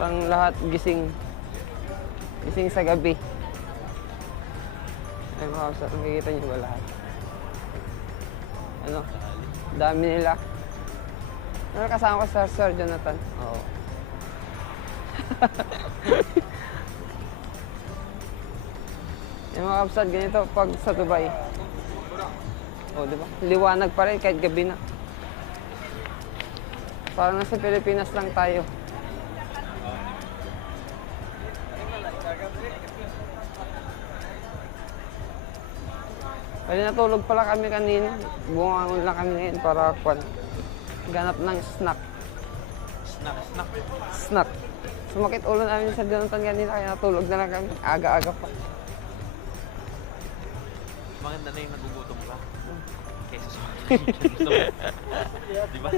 Ang lahat gising. Gising sa gabi. Ay mga kapsat, nakikita niyo ba lahat? Ano? Dami nila. Ano kasama ko sa Sir Jonathan? Oo. Yung mga kapsat, ganito pag sa Dubai. O, di ba? Liwanag pa rin kahit gabi na. Parang nasa Pilipinas lang tayo. Kaya natulog pala kami kanina. Bumangon lang kami ngayon para ganap ng snack. Snack. Sumakit ulo namin sa Jonathan kanina kaya natulog na lang kami. Aga-aga pa. Maganda na yung nagugutom ka. Kaysa sa mga di ba?